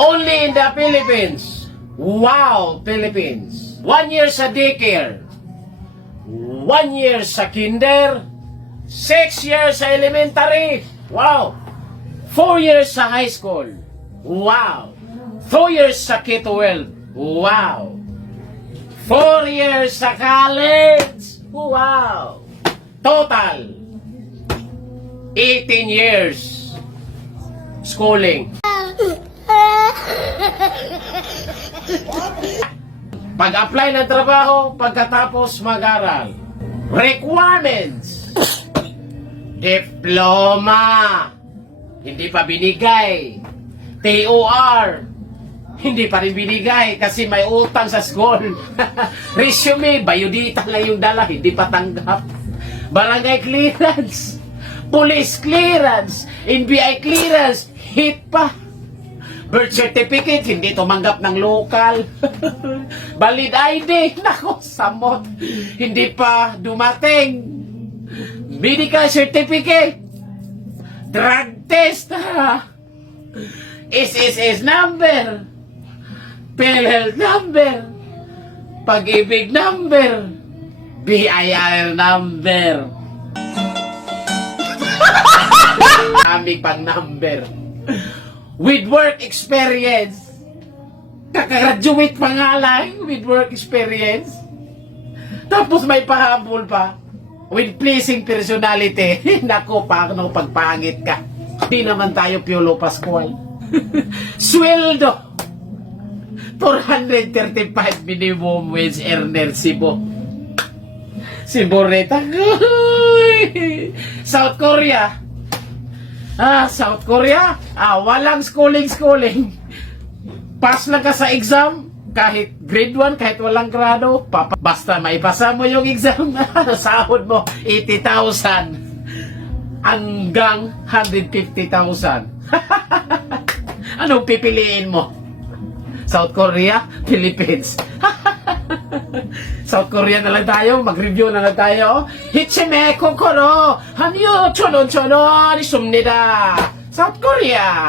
Only in the Philippines. Wow, Philippines. 1 year sa daycare. 1 year sa kinder. 6 years sa elementary. Wow. 4 years sa high school. Wow. 2 years sa K-12. Wow. 4 years sa college. Wow. Total 18 years schooling. Pag-apply ng trabaho, pagkatapos mag-aral. Requirements. Diploma. Hindi pa binigay. TOR. Hindi pa rin binigay kasi may utang sa school. Resume, biodata lang yung dala, hindi pa tanggap. Barangay clearance. Police clearance. NBI clearance. Hit pa. Birth certificate, hindi tumanggap ng local. Valid ID, nako, samot. Hindi pa dumating. Medical certificate. Drug test, SSS number. PhilHealth number. Pag-ibig number. BIR number. Aming pang number. With work experience. Kakagraduate pa nga lang with work experience. Tapos may pahabol pa. With pleasing personality. Naku, paano pagpangit ka. Hindi naman tayo Piolo Pascual. Sweldo. 435 minimum wage earner Cebu. Cebu reta. South Korea. South Korea, walang schooling. Pass lang ka sa exam, kahit grade 1, kahit walang grado, basta maipasa mo yung exam, sahod mo, 80,000 hanggang 150,000. Anong pipiliin mo? South Korea, Philippines. South Korea na lang tayo, mag-review na lang tayo. Hichime kokoro, hanyo chonon isumnida. South Korea.